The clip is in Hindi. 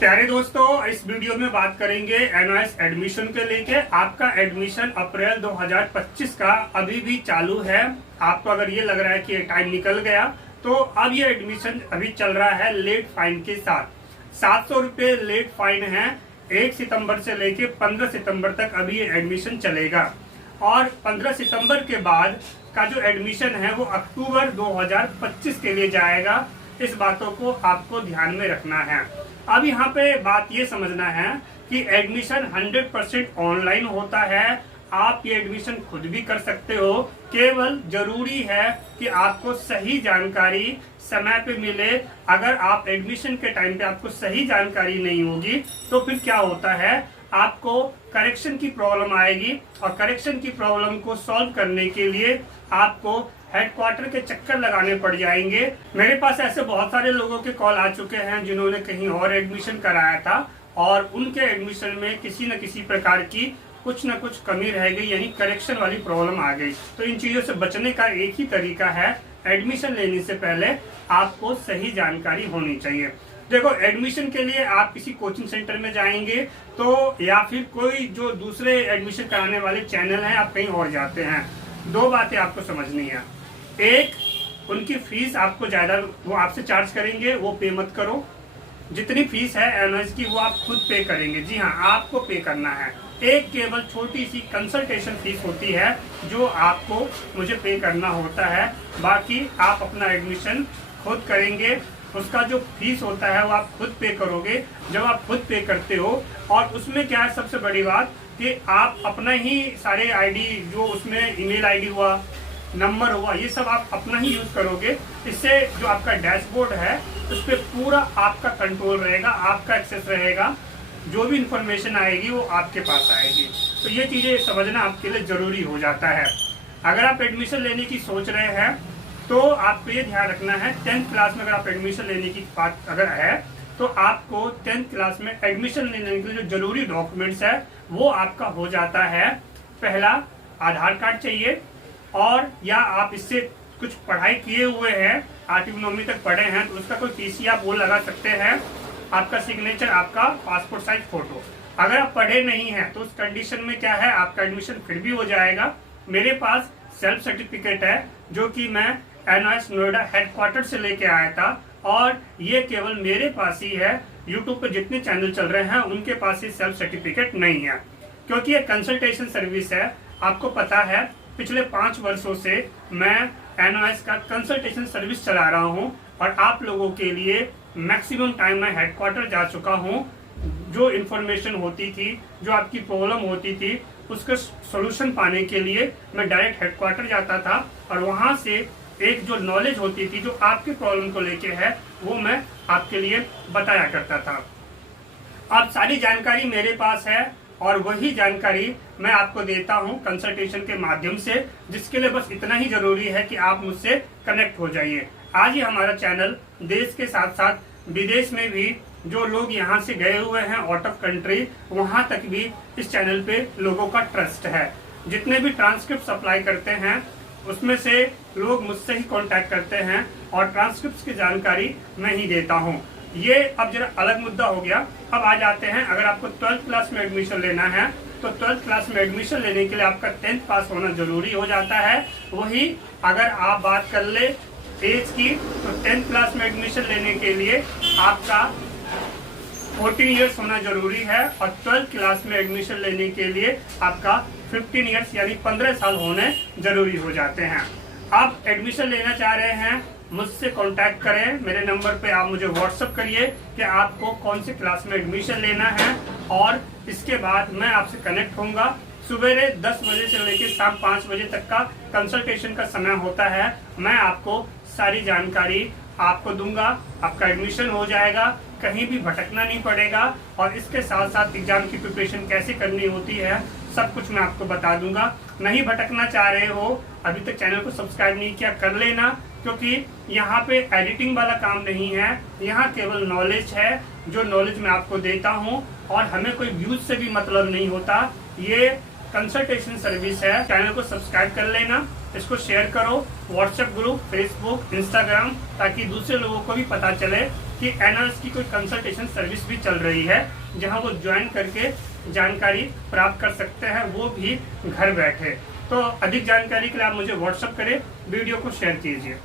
प्यारे दोस्तों, इस वीडियो में बात करेंगे एनओएस एडमिशन के लेके। आपका एडमिशन अप्रैल 2025 का अभी भी चालू है। आपको अगर ये लग रहा है कि टाइम निकल गया, तो अब ये एडमिशन अभी चल रहा है लेट फाइन के साथ। 700 रुपये लेट फाइन है। 1 सितंबर से लेके 15 सितंबर तक अभी ये एडमिशन चलेगा और 15 सितंबर के बाद का जो एडमिशन है वो अक्टूबर 2025 के लिए जाएगा। इस बातों को आपको ध्यान में रखना है। अब यहाँ पे बात ये समझना है कि एडमिशन 100% ऑनलाइन होता है। आप ये एडमिशन खुद भी कर सकते हो। केवल जरूरी है कि आपको सही जानकारी समय पे मिले। अगर आप एडमिशन के टाइम पे आपको सही जानकारी नहीं होगी तो फिर क्या होता है, आपको करेक्शन की प्रॉब्लम आएगी और करेक्शन की प्रॉब्लम को सॉल्व करने के लिए आपको हेडक्वार्टर के चक्कर लगाने पड़ जाएंगे। मेरे पास ऐसे बहुत सारे लोगों के कॉल आ चुके हैं जिन्होंने कहीं और एडमिशन कराया था और उनके एडमिशन में किसी न किसी प्रकार की कुछ न कुछ कमी रह गई, यानी करेक्शन वाली प्रॉब्लम आ गई। तो इन चीजों से बचने का एक ही तरीका है, एडमिशन लेने से पहले आपको सही जानकारी होनी चाहिए। देखो, एडमिशन के लिए आप किसी कोचिंग सेंटर में जाएंगे तो या फिर कोई जो दूसरे एडमिशन कराने वाले चैनल हैं, आप कहीं और जाते हैं। दो बातें आपको समझनी है। एक, उनकी फीस आपको ज्यादा वो आपसे चार्ज करेंगे, वो पे मत करो। जितनी फीस है एनओएस की वो आप खुद पे करेंगे। जी हाँ, आपको पे करना है। एक केवल छोटी सी कंसल्टेशन फीस होती है जो आपको मुझे पे करना होता है। बाकी आप अपना एडमिशन खुद करेंगे। उसका जो फीस होता है वो आप खुद पे करोगे। जब आप खुद पे करते हो, और उसमें क्या है सबसे बड़ी बात कि आप अपना ही सारे आईडी, जो उसमें ईमेल आईडी हुआ, नंबर हुआ, ये सब आप अपना ही यूज करोगे। इससे जो आपका डैशबोर्ड है उस पर पूरा आपका कंट्रोल रहेगा, आपका एक्सेस रहेगा। जो भी इंफॉर्मेशन आएगी वो आपके पास आएगी। तो ये चीजें समझना आपके लिए जरूरी हो जाता है। अगर आप एडमिशन लेने की सोच रहे हैं तो आपको ये ध्यान रखना है, 10th क्लास में अगर आप एडमिशन लेने की बात अगर है तो आपको 10th क्लास में एडमिशन लेने के लिए जो जरूरी डॉक्यूमेंट्स है वो आपका हो जाता है। पहला, आधार कार्ड चाहिए, और या आप इससे कुछ पढ़ाई किए हुए हैं, 8वीं 9वीं तक पढ़े हैं तो उसका कोई पीसी आप वो लगा सकते हैं। आपका सिग्नेचर, आपका पासपोर्ट साइज फोटो। अगर आप पढ़े नहीं हैं तो उस कंडीशन में क्या है, आपका एडमिशन फिर भी हो जाएगा। मेरे पास सेल्फ सर्टिफिकेट है जो कि मैं एनओएस नोएडा हेडक्वार्टर से लेके आया था, और ये केवल मेरे पास ही है। यूट्यूब पे जितने चैनल चल रहे हैं उनके पास ही सेल्फ सर्टिफिकेट नहीं है, क्योंकि ये कंसल्टेशन सर्विस है। आपको पता है पिछले 5 वर्षों से मैं एनओएस का कंसल्टेशन सर्विस चला रहा हूं और आप लोगों के लिए मैक्सिमम टाइम मैं हेडक्वार्टर जा चुका हूं। जो इन्फॉर्मेशन होती थी, जो आपकी प्रॉब्लम होती थी, उसका सॉल्यूशन पाने के लिए मैं डायरेक्ट हेडक्वार्टर जाता था और वहां से एक जो नॉलेज होती थी जो आपकी प्रॉब्लम को लेके है वो मैं आपके लिए बताया करता था। अब सारी जानकारी मेरे पास है और वही जानकारी मैं आपको देता हूं कंसल्टेशन के माध्यम से, जिसके लिए बस इतना ही जरूरी है कि आप मुझसे कनेक्ट हो जाइए। आज ही हमारा चैनल देश के साथ साथ विदेश में भी जो लोग यहाँ से गए हुए हैं आउट ऑफ कंट्री, वहां तक भी इस चैनल पे लोगों का ट्रस्ट है। जितने भी ट्रांसक्रिप्ट सप्लाई करते हैं उसमें से लोग मुझसे ही कांटेक्ट करते हैं और ट्रांसक्रिप्ट की जानकारी मैं ही देता हूँ। ये अब जरा अलग मुद्दा हो गया। अब आ जाते हैं, अगर आपको 12th क्लास में एडमिशन लेना है तो 12th क्लास में एडमिशन लेने के लिए आपका 10th पास होना जरूरी हो जाता है। वही अगर आप बात कर ले एज की, तो 10th क्लास में एडमिशन लेने के लिए आपका 14 ईयर्स होना जरूरी है, और 12th क्लास में एडमिशन लेने के लिए आपका 15 ईयर्स यानी 15 साल होने जरूरी हो जाते हैं। आप एडमिशन लेना चाह रहे हैं, मुझसे कांटेक्ट करें। मेरे नंबर पे आप मुझे व्हाट्सअप करिए कि आपको कौन सी क्लास में एडमिशन लेना है, और इसके बाद मैं आपसे कनेक्ट होऊंगा। सुबह 10 बजे से लेकर शाम 5 बजे तक का कंसल्टेशन का समय होता है। मैं आपको सारी जानकारी आपको दूंगा, आपका एडमिशन हो जाएगा, कहीं भी भटकना नहीं पड़ेगा, और इसके साथ साथ एग्जाम की प्रिपरेशन कैसे करनी होती है सब कुछ मैं आपको बता दूंगा। नहीं भटकना चाह रहे हो, अभी तक चैनल को सब्सक्राइब नहीं किया, कर लेना, क्योंकि यहाँ पे एडिटिंग वाला काम नहीं है। यहाँ केवल नॉलेज है, जो नॉलेज मैं आपको देता हूँ, और हमें कोई व्यूज से भी मतलब नहीं होता। ये कंसल्टेशन सर्विस है। चैनल को सब्सक्राइब कर लेना, इसको शेयर करो, व्हाट्सएप ग्रुप, फेसबुक, इंस्टाग्राम, ताकि दूसरे लोगों को भी पता चले कि एनआरएस की कोई कंसल्टेशन सर्विस भी चल रही है, जहां वो ज्वाइन करके जानकारी प्राप्त कर सकते हैं, वो भी घर बैठे। तो अधिक जानकारी के लिए आप मुझे व्हाट्सअप करें, वीडियो को शेयर कीजिए।